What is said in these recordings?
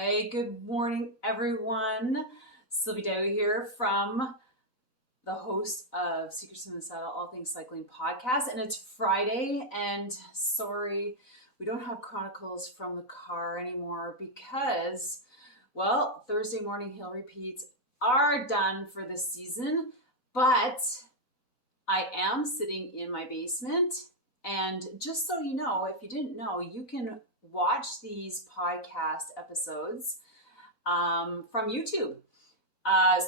Hey, good morning, everyone. Sylvie D'Aoust here from the host of Secrets in the Saddle, All Things Cycling podcast. And it's Friday, and sorry, we don't have Chronicles from the car anymore because, well, Thursday morning hill repeats are done for this season, but I am sitting in my basement. And just so you know, if you didn't know, you can watch these podcast episodes from YouTube.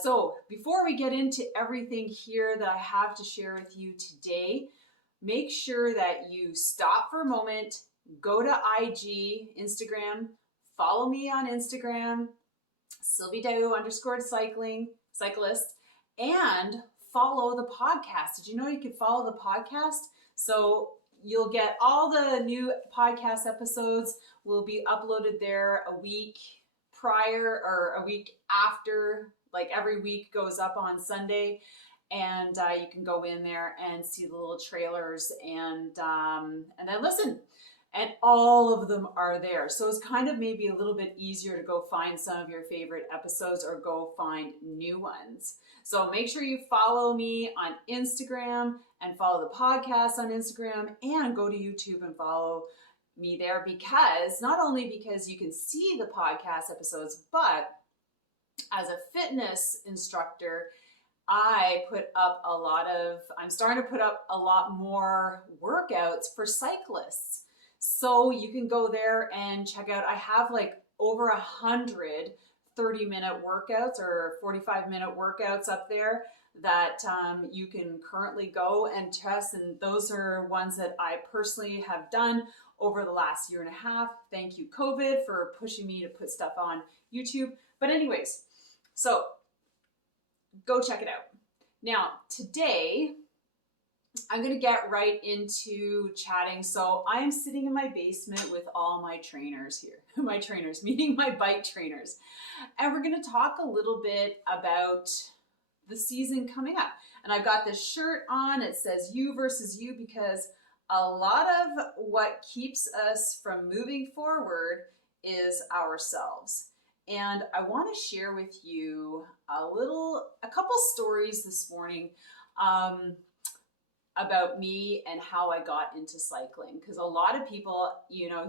So before we get into everything here that I have to share with you today, make sure that you stop for a moment, go to IG, Instagram, follow me on Instagram, Sylvie D'Aoust cyclist, and follow the podcast. Did you know you could follow the podcast? So you'll get all the new podcast episodes will be uploaded there a week prior or a week after, like every week goes up on Sunday. And you can go in there and see the little trailers and then listen. And all of them are there. So it's kind of maybe a little bit easier to go find some of your favorite episodes or go find new ones. So make sure you follow me on Instagram and follow the podcast on Instagram and go to YouTube and follow me there, because not only because you can see the podcast episodes, but as a fitness instructor, I'm starting to put up a lot more workouts for cyclists. So you can go there and check out, I have like over 100 30-minute workouts or 45-minute workouts up there that you can currently go and test. And those are ones that I personally have done over the last year and a half. Thank you, COVID, for pushing me to put stuff on YouTube. But anyways, so go check it out. Now, today, I'm going to get right into chatting. So I am sitting in my basement with all my trainers here. My trainers, meaning my bike trainers. And we're going to talk a little bit about the season coming up. And I've got this shirt on. It says you versus you, because a lot of what keeps us from moving forward is ourselves. And I want to share with you a couple stories this morning about me and how I got into cycling. Because a lot of people,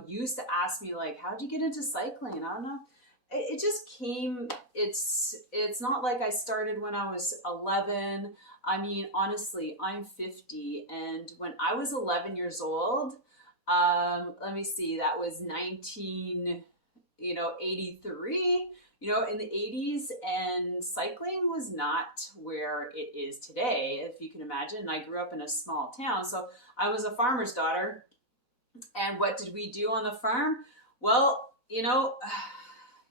used to ask me like, how'd you get into cycling? And I don't know. It just came, it's not like I started when I was 11. I mean, honestly, I'm 50. And when I was 11 years old, let me see, that was 1983, in the 80s, and cycling was not where it is today, if you can imagine. I grew up in a small town, so I was a farmer's daughter. And what did we do on the farm? Well,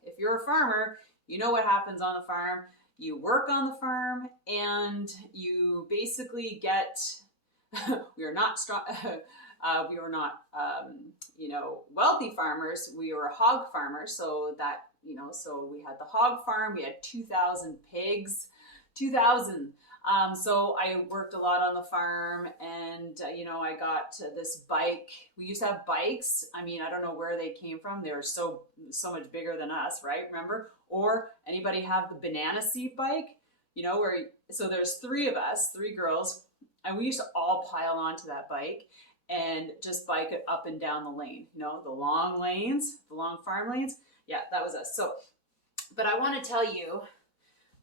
if you're a farmer, you know what happens on the farm. You work on the farm and you basically get, we are not strong, we were not, wealthy farmers. We were a hog farmer. So that, so we had the hog farm, we had 2,000 pigs, 2,000. So I worked a lot on the farm, and, I got this bike. We used to have bikes. I mean, I don't know where they came from. They were so much bigger than us, right? Remember? Or anybody have the banana seat bike, so there's three of us, three girls, and we used to all pile onto that bike and just bike it up and down the lane, the long lanes, the long farm lanes. Yeah, that was us. So, but I want to tell you,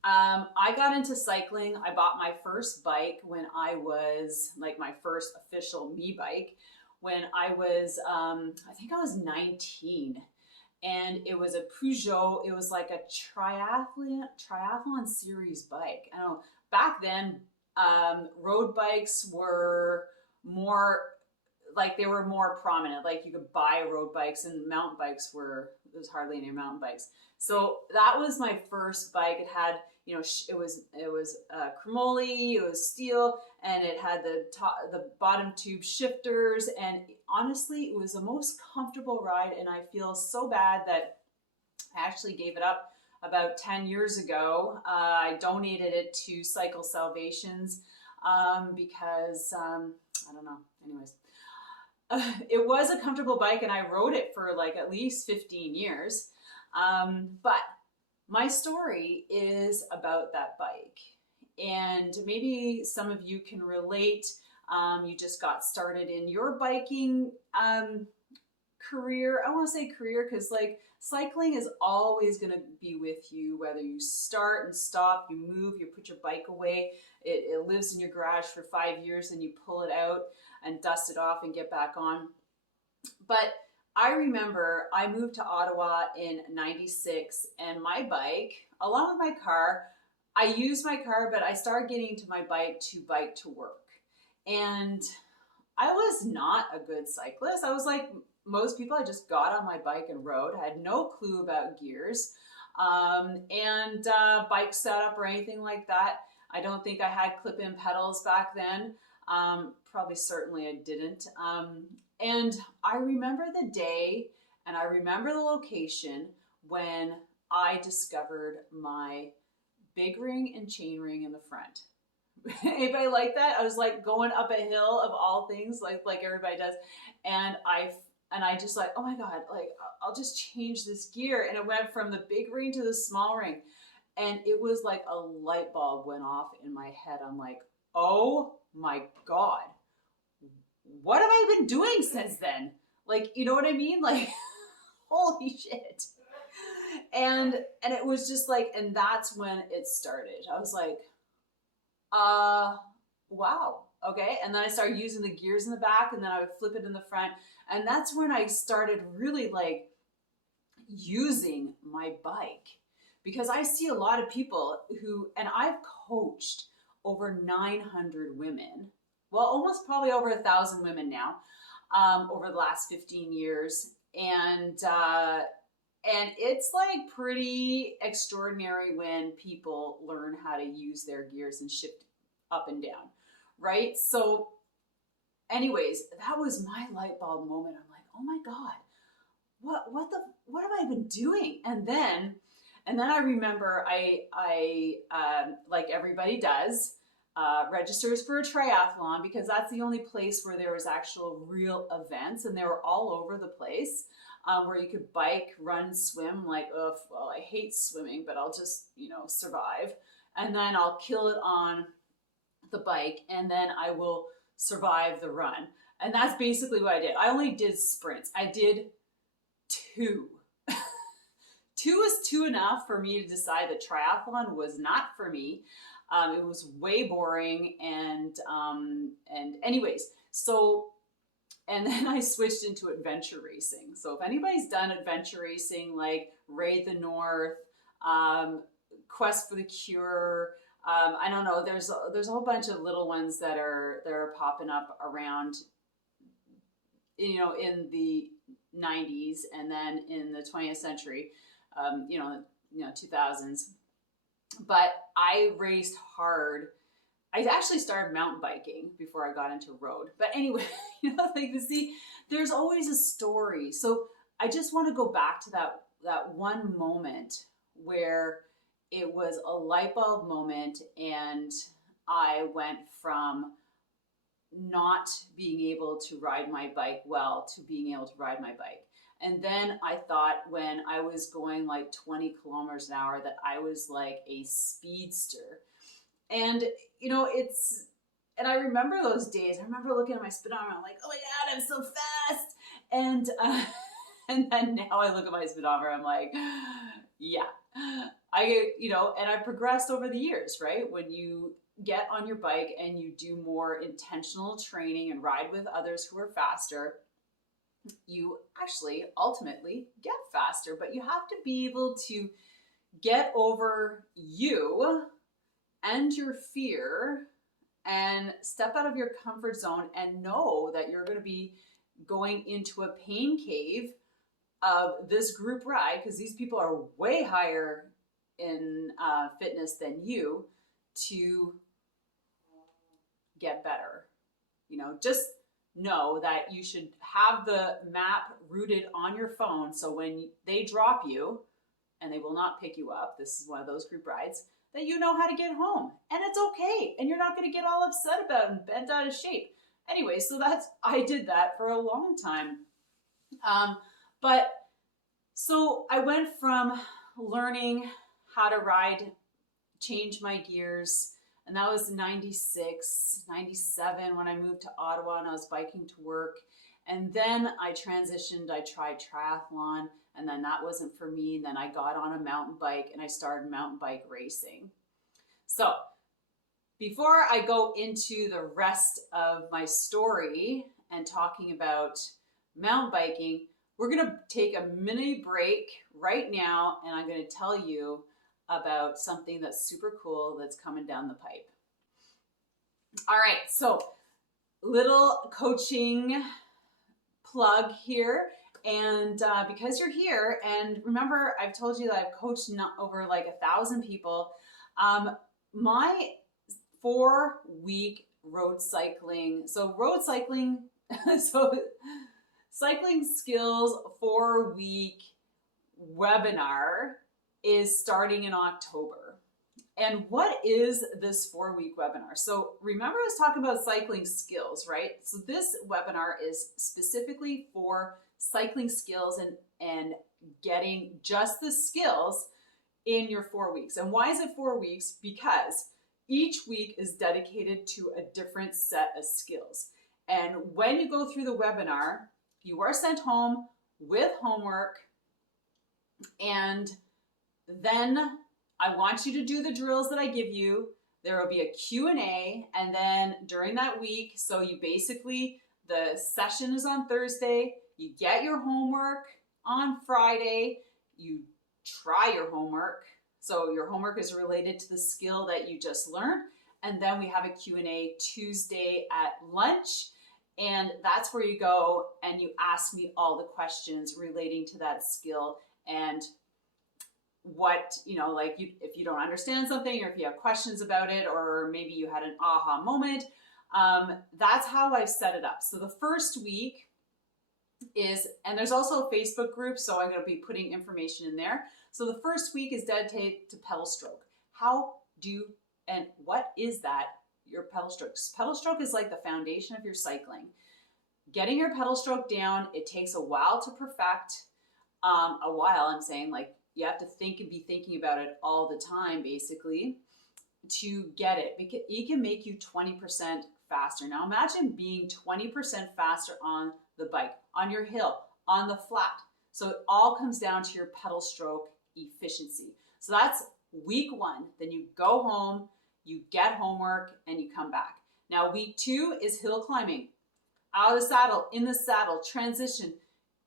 I got into cycling. I bought my first bike when I was, like, my first official me bike when I was, I think I was 19. And it was a Peugeot. It was like a triathlon series bike. I know back then, road bikes were more, like, they were more prominent. Like, you could buy road bikes, and mountain bikes there's hardly any mountain bikes. So that was my first bike. It had, it was chromoly, it was steel, and it had the bottom tube shifters. And honestly, it was the most comfortable ride. And I feel so bad that I actually gave it up about 10 years ago. I donated it to Cycle Salvations because, I don't know. Anyways, it was a comfortable bike, and I rode it for like at least 15 years. But my story is about that bike. And maybe some of you can relate. You just got started in your biking career. I want to say career because like cycling is always going to be with you, whether you start and stop, you move, you put your bike away. It lives in your garage for 5 years and you pull it out and dust it off and get back on. But I remember I moved to Ottawa in 96 and my bike, along with my car, I used my car, but I started getting to my bike to work. And I was not a good cyclist. I was like most people, I just got on my bike and rode. I had no clue about gears and bike setup or anything like that. I don't think I had clip-in pedals back then. Probably certainly I didn't. And I remember the day and I remember the location when I discovered my big ring and chain ring in the front. Anybody like that? I was like going up a hill of all things, like everybody does, and I just like, oh my god, like I'll just change this gear, and it went from the big ring to the small ring, and it was like a light bulb went off in my head. I'm like, oh my god, what have I been doing since then? Like, you know what I mean? Like, holy shit. And it was just like, and that's when it started. I was like, wow, okay. And then I started using the gears in the back, and then I would flip it in the front. And that's when I started really like using my bike, because I see a lot of people who, and I've coached over 900 women, well, almost probably over 1,000 women now, over the last 15 years. And it's like pretty extraordinary when people learn how to use their gears and shift up and down, right? So anyways, that was my light bulb moment. I'm like, oh my God, what have I been doing? And then I remember I like everybody does, registers for a triathlon, because that's the only place where there was actual real events, and they were all over the place. Where you could bike, run, swim. Like, oh, well, I hate swimming, but I'll just, survive. And then I'll kill it on the bike, and then I will survive the run. And that's basically what I did. I only did sprints. I did 2. 2 was 2 enough for me to decide that triathlon was not for me. It was way boring. And anyways, so, and then I switched into adventure racing. So if anybody's done adventure racing, like Raid the North, Quest for the Cure, I don't know, there's a whole bunch of little ones that are popping up around, in the 90s, and then in the 20th century, 2000s. But I raced hard. I actually started mountain biking before I got into road. But anyway, see, there's always a story. So I just want to go back to that one moment where it was a light bulb moment, and I went from not being able to ride my bike well to being able to ride my bike. And then I thought, when I was going like 20 kilometers an hour, that I was like a speedster. And, and I remember those days. I remember looking at my speedometer, I'm like, oh my God, I'm so fast. And then now I look at my speedometer, I'm like, yeah, and I progressed over the years, right? When you get on your bike and you do more intentional training and ride with others who are faster, you actually ultimately get faster. But you have to be able to get over you and your fear and step out of your comfort zone and know that you're going to be going into a pain cave of this group ride, because these people are way higher in fitness than you, to get better. Just know that you should have the map rooted on your phone, so when they drop you, and they will not pick you up, this is one of those group rides, that you know how to get home. And it's okay. And you're not going to get all upset about it and bent out of shape. Anyway, so I did that for a long time. But So I went from learning how to ride, change my gears, and that was 96, 97 when I moved to Ottawa and I was biking to work. And then I transitioned, I tried triathlon, and then that wasn't for me. And then I got on a mountain bike and I started mountain bike racing. So before I go into the rest of my story and talking about mountain biking, we're going to take a mini break right now, and I'm going to tell you about something that's super cool that's coming down the pipe. All right, so little coaching plug here. And because you're here, and remember, I've told you that I've coached over like 1,000 people. My 4-week road cycling, cycling skills 4-week webinar is starting in October. And what is this 4-week webinar? So remember I was talking about cycling skills, right? So this webinar is specifically for cycling skills and getting just the skills in your 4 weeks. And why is it 4 weeks? Because each week is dedicated to a different set of skills. And when you go through the webinar, you are sent home with homework, and then I want you to do the drills that I give you. There will be a Q&A, and then during that week, so you basically, the session is on Thursday, you get your homework on Friday, you try your homework. So your homework is related to the skill that you just learned, and then we have a Q&A Tuesday at lunch, and that's where you go and you ask me all the questions relating to that skill and what, like if you don't understand something or if you have questions about it, or maybe you had an aha moment, that's how I've set it up. So the first week is, and there's also a Facebook group, so I'm going to be putting information in there. So the first week is dedicated to pedal stroke. And what is that? Your pedal stroke. Pedal stroke is like the foundation of your cycling. Getting your pedal stroke down, it takes a while to perfect. I'm saying, like, you have to think and be thinking about it all the time, basically, to get it. Because it can make you 20% faster. Now imagine being 20% faster on the bike, on your hill, on the flat. So it all comes down to your pedal stroke efficiency. So that's week 1. Then you go home, you get homework, and you come back. Now week 2 is hill climbing. Out of the saddle, in the saddle, transition,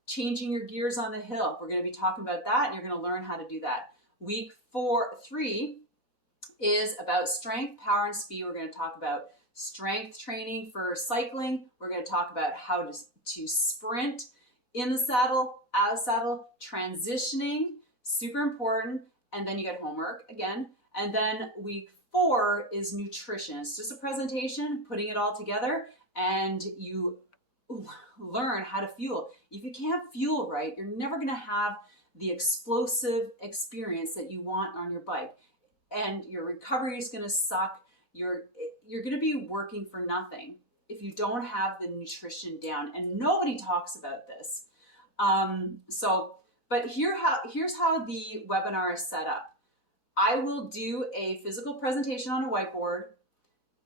changing your gears on the hill. We're going to be talking about that, and you're going to learn how to do that. Week 3 is about strength, power, and speed. We're going to talk about strength training for cycling. We're going to talk about how to sprint in the saddle, out of the saddle, transitioning, super important. And then you get homework again. And then week 4 is nutrition. It's just a presentation, putting it all together, and you learn how to fuel. If you can't fuel right, you're never going to have the explosive experience that you want on your bike, and your recovery is going to suck. You're going to be working for nothing if you don't have the nutrition down, and nobody talks about this. But here's how the webinar is set up. I will do a physical presentation on a whiteboard.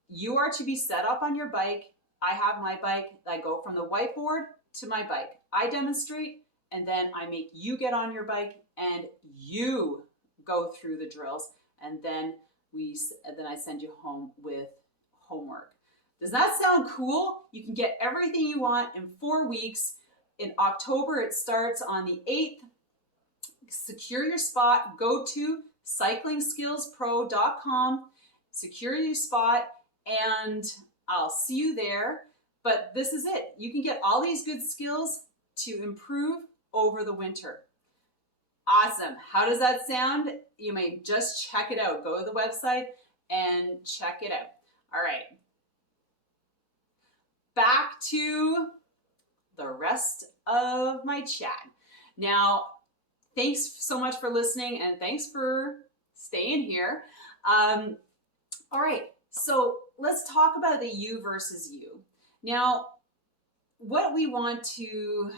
You are to be set up on your bike. I have my bike. I go from the whiteboard to my bike. I demonstrate, and then I make you get on your bike and you go through the drills, and then I send you home with homework. Does that sound cool? You can get everything you want in 4 weeks. In October, it starts on the 8th. Secure your spot. Go to cyclingskillspro.com, secure your spot, and I'll see you there. But this is it. You can get all these good skills to improve over the winter. Awesome. How does that sound? You may just check it out. Go to the website and check it out. All right. Back to the rest of my chat. Now, thanks so much for listening, and thanks for staying here. All right, so let's talk about the you versus you. Now, what I want you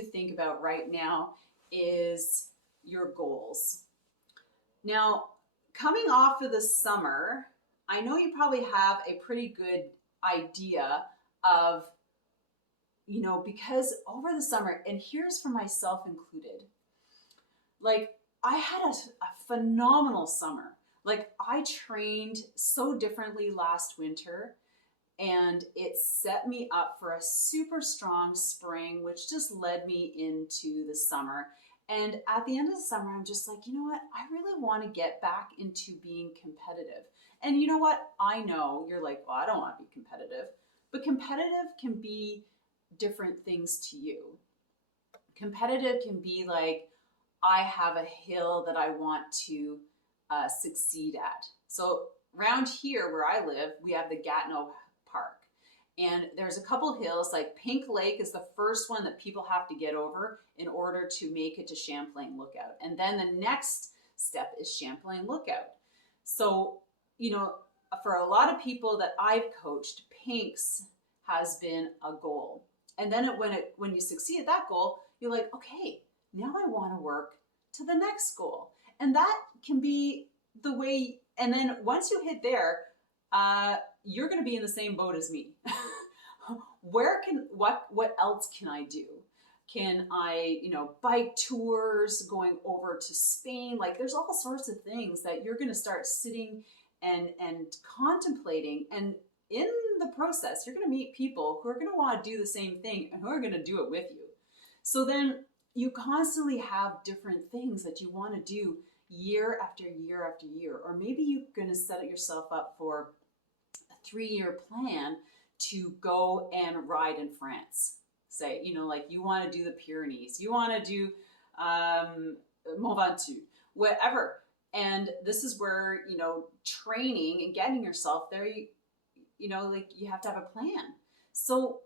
to think about right now is your goals. Now, coming off of the summer, I know you probably have a pretty good idea of, because over the summer, and here's for myself included, like I had a phenomenal summer. Like I trained so differently last winter, and it set me up for a super strong spring, which just led me into the summer. And at the end of the summer, I'm just like, you know what? I really want to get back into being competitive. And you know what? I know you're like, well, I don't want to be competitive, but competitive can be different things to you. Competitive can be like, I have a hill that I want to succeed at. So around here where I live, we have the Gatineau Park. And there's a couple hills, like Pink Lake is the first one that people have to get over in order to make it to Champlain Lookout. And then the next step is Champlain Lookout. So, for a lot of people that I've coached, Pinks has been a goal. And then when you succeed at that goal, you're like, okay, now I want to work to the next goal. And that can be the way, and then once you hit there, you're going to be in the same boat as me. What else can I do? Can I, bike tours, going over to Spain? Like there's all sorts of things that you're going to start sitting and contemplating. And in the process, you're going to meet people who are going to want to do the same thing and who are going to do it with you. So then you constantly have different things that you want to do year after year after year. Or maybe you're going to set yourself up for a 3-year plan to go and ride in France. Say, like you want to do the Pyrenees, you want to do Mont Ventoux, whatever. And this is where, training and getting yourself there, like you have to have a plan. So,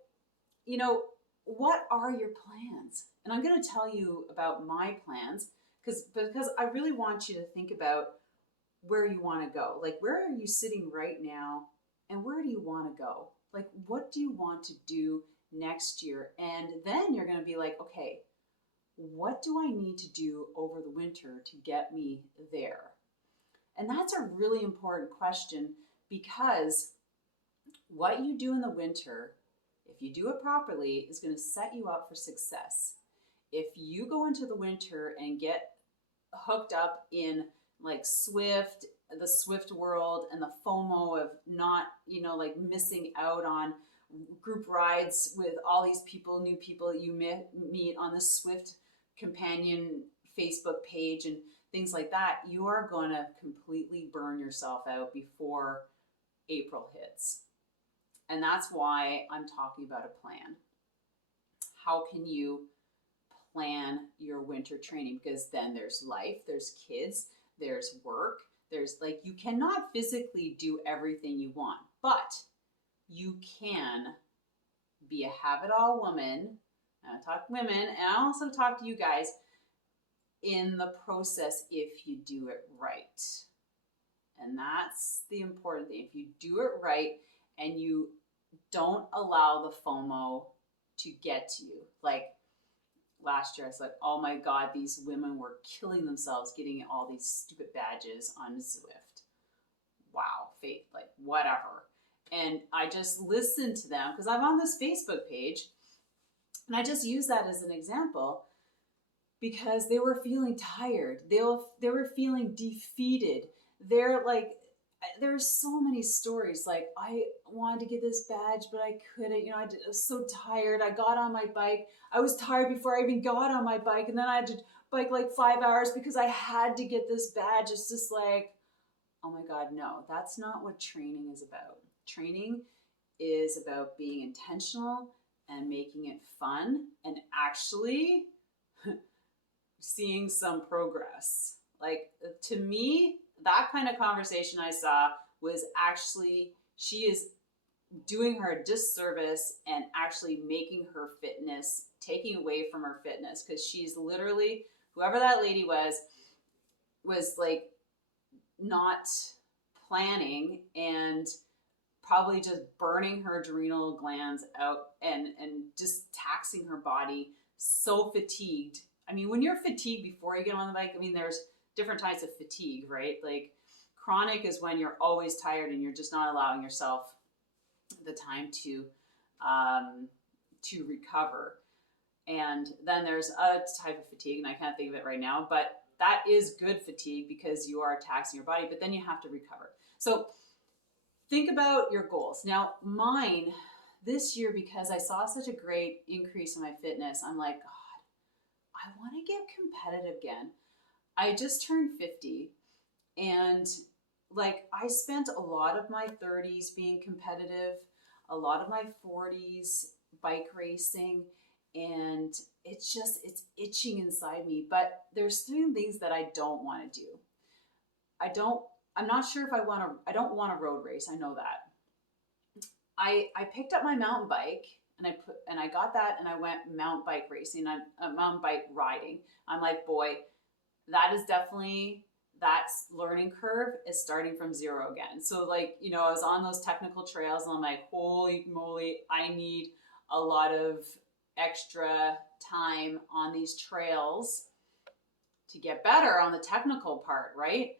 what are your plans? And I'm going to tell you about my plans because I really want you to think about where you want to go. Like, where are you sitting right now and where do you want to go? Like, what do you want to do next year? And then you're going to be like, okay, what do I need to do over the winter to get me there? And that's a really important question because what you do in the winter, if you do it properly, is going to set you up for success. If you go into the winter and get hooked up in like Swift, the Swift world, and the FOMO of not, like missing out on group rides with all these people, new people you meet on the Swift companion Facebook page and things like that, you are going to completely burn yourself out before April hits. And that's why I'm talking about a plan. How can you plan your winter training? Because then there's life, there's kids, there's work, there's like, you cannot physically do everything you want, but you can be a have-it-all woman. I talk to women, and I also talk to you guys in the process if you do it right. And that's the important thing. If you do it right and you don't allow the FOMO to get to you. Like last year, I was like, oh my God, these women were killing themselves getting all these stupid badges on Zwift. Wow, faith, like whatever. And I just listened to them because I'm on this Facebook page and I just use that as an example because they were feeling tired. They were feeling defeated. They're like, there's so many stories. Like, I wanted to get this badge, but I couldn't. I was so tired. I got on my bike. I was tired before I even got on my bike. And then I had to bike like 5 hours because I had to get this badge. It's just like, oh my God, no, that's not what training is about. Training is about being intentional and making it fun and actually seeing some progress. Like, to me, that kind of conversation I saw was actually, she is doing her a disservice and actually making her fitness, taking away from her fitness, because she's literally, whoever that lady was like not planning and probably just burning her adrenal glands out and just taxing her body, so fatigued I mean, when you're fatigued before you get on the bike, I mean, there's different types of fatigue, right? Like chronic is when you're always tired and you're just not allowing yourself the time to recover. And then there's a type of fatigue, and I can't think of it right now, but that is good fatigue because you are taxing your body, but then you have to recover. So think about your goals. Now, mine this year, because I saw such a great increase in my fitness, I'm like, God, I want to get competitive again. I just turned 50, and like I spent a lot of my 30s being competitive, a lot of my 40s bike racing, and it's itching inside me. But there's certain things that I don't want to do. I'm not sure if I don't want a road race. I know that. I picked up my mountain bike and I got that and I went mountain bike racing. Mountain bike riding. I'm like, boy, that is definitely, that's learning curve is starting from zero again. So like, you know, I was on those technical trails and I'm like, holy moly, I need a lot of extra time on these trails to get better on the technical part, right?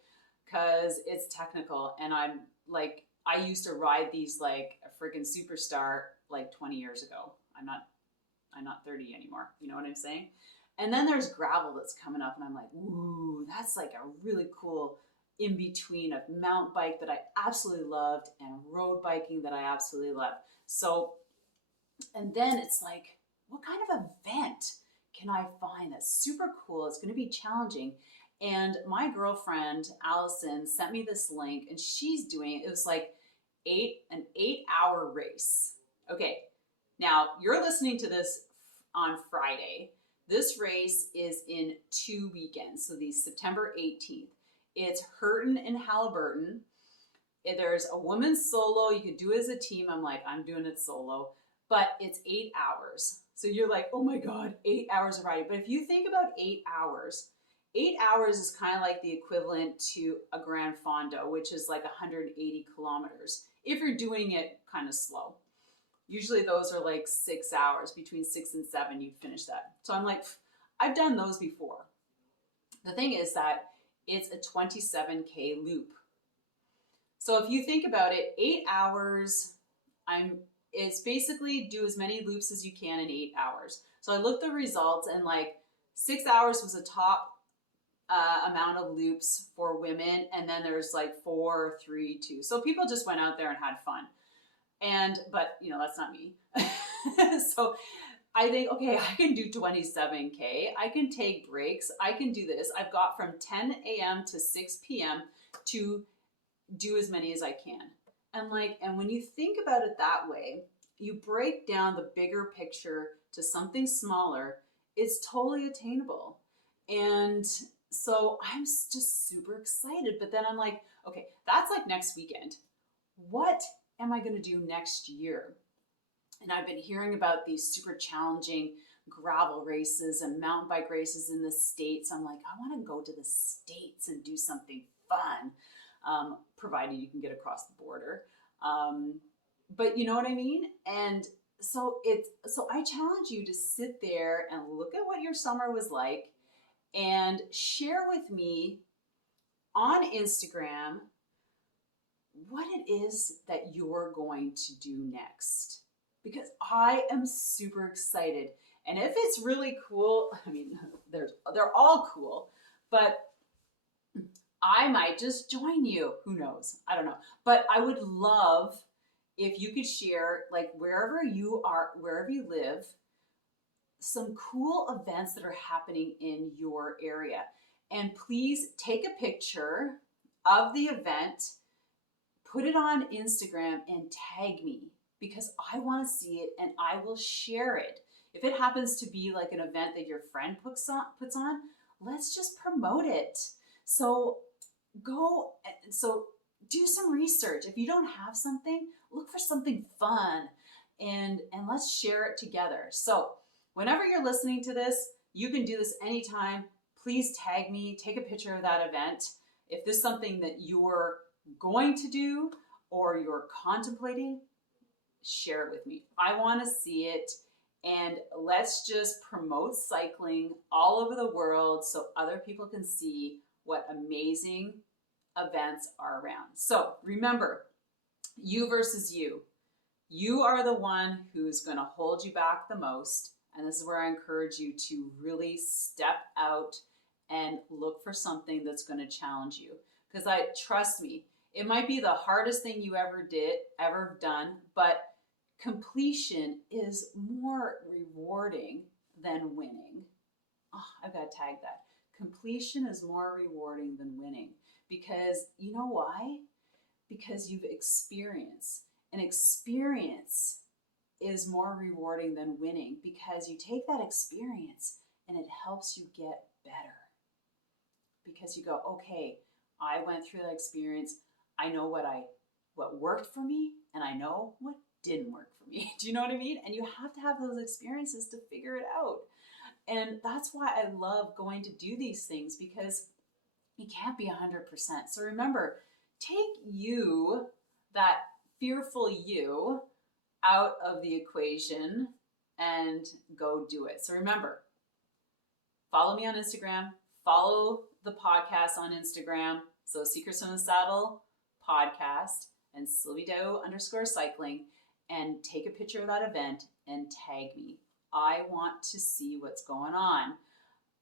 Because it's technical. And I'm like, I used to ride these like a freaking superstar like 20 years ago. I'm not 30 anymore. You know what I'm saying? And then there's gravel that's coming up and I'm like, ooh, that's like a really cool in between of mountain bike that I absolutely loved and road biking that I absolutely loved. So, and then it's like, what kind of event can I find that's super cool? It's going to be challenging. And my girlfriend, Allison, sent me this link and she's doing, it was like an 8-hour race. Okay. Now you're listening to this on Friday. This race is in 2 weekends. So the September 18th, it's Hurton and Halliburton. There's a women's solo. You could do it as a team. I'm like, I'm doing it solo, but it's 8 hours. So you're like, oh my God, 8 hours of riding. But if you think about 8 hours, 8 hours is kind of like the equivalent to a Grand Fondo, which is like 180 kilometers. If you're doing it kind of slow. Usually those are like 6 hours, between 6 and 7, you'd finish that. So I'm like, I've done those before. The thing is that it's a 27K loop. So if you think about it, 8 hours, it's basically do as many loops as you can in 8 hours. So I looked at the results and like 6 hours was a top amount of loops for women. And then there's like 4, 3, 2. So people just went out there and had fun. But you know, that's not me. So I think, okay, I can do 27K. I can take breaks. I can do this. I've got from 10 a.m. to 6 p.m. to do as many as I can. And when you think about it that way, you break down the bigger picture to something smaller, it's totally attainable. And so I'm just super excited. But then I'm like, okay, that's like next weekend. What am I going to do next year? And I've been hearing about these super challenging gravel races and mountain bike races in the States. I'm like, I want to go to the States and do something fun, provided you can get across the border. But you know what I mean? And so I challenge you to sit there and look at what your summer was like and share with me on Instagram what it is that you're going to do next. Because I am super excited. And if it's really cool, I mean, they're all cool, but I might just join you. Who knows? I don't know. But I would love if you could share, like wherever you are, wherever you live, some cool events that are happening in your area. And please take a picture of the event, put it on Instagram and tag me because I want to see it and I will share it. If it happens to be like an event that your friend puts on, let's just promote it. So do some research. If you don't have something, look for something fun and let's share it together. So whenever you're listening to this, you can do this anytime. Please tag me, take a picture of that event. If this is something that you're going to do or you're contemplating, share it with me. I want to see it And let's just promote cycling all over the world so other people can see what amazing events are around. So remember, you versus you. You are the one who's going to hold you back the most. And this is where I encourage you to really step out and look for something that's going to challenge you. Because trust me, it might be the hardest thing you ever done, but completion is more rewarding than winning. Oh, I've got to tag that. Completion is more rewarding than winning. Because you know why? Because you've experienced. And experience is more rewarding than winning because you take that experience and it helps you get better. Because you go, okay, I went through that experience. I know what worked for me, and I know what didn't work for me. Do you know what I mean? And you have to have those experiences to figure it out. And that's why I love going to do these things, because you can't be 100%. So remember, take you, that fearful you, out of the equation and go do it. So remember, follow me on Instagram, follow the podcast on Instagram. So Secrets from the Saddle podcast and Sylvie D'Aoust_cycling, and take a picture of that event and tag me. I want to see what's going on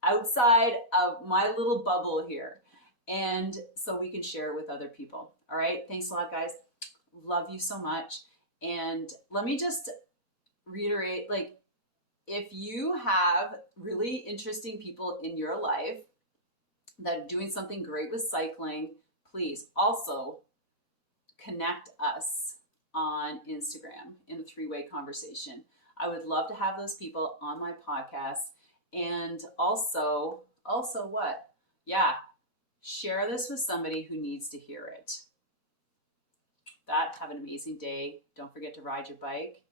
outside of my little bubble here. And so we can share it with other people. All right. Thanks a lot, guys. Love you so much. And let me just reiterate, like, if you have really interesting people in your life that are doing something great with cycling, please also connect us on Instagram in a three-way conversation. I would love to have those people on my podcast. And also what? Yeah, share this with somebody who needs to hear it. Have an amazing day. Don't forget to ride your bike